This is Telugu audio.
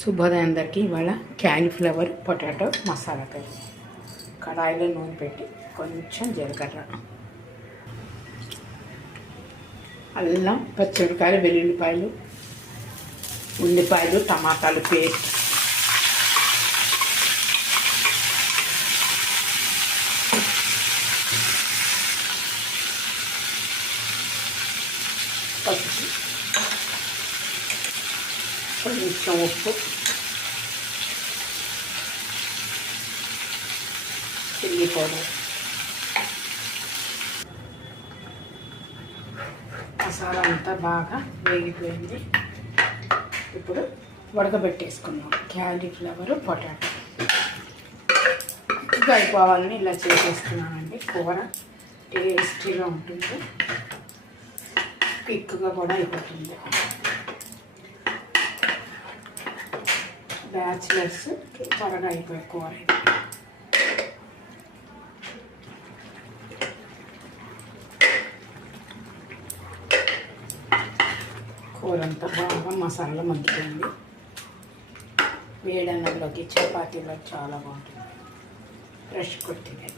శుభోదయం అందరికీ ఇవాళ క్యాలీఫ్లవర్ పొటాటో మసాలా కర్రీ. కడాయిలో నూనె పెట్టి కొంచెం జీలకర్ర, అల్లం, పచ్చిమిరపకాయలు, వెల్లుల్లిపాయలు, ఉల్లిపాయలు, టమాటాలు పేస్ట్, పసుపు, కొంచెం ఉప్పు, చిల్లీ పౌడర్, మసాలా అంతా బాగా వేగిపోయింది. ఇప్పుడు ఉడకబెట్టేసుకున్నాం క్యాలీఫ్లవర్ పొటాటో. ఇంకా అయిపోవాలని ఇలా చేసేస్తున్నానండి. కూర టేస్టీగా ఉంటుంది, క్విక్గా కూడా అయిపోతుంది. బ్యాచిలర్స్ త్వరగా అయిపోయే కూర ఇది. కూర అంతా బాగా మసాలా మగ్గిపోయింది. వేడన్నంలోకి చపాతీలోకి చాలా బాగుంటుంది. ఫ్రెష్ కొత్తిమీర.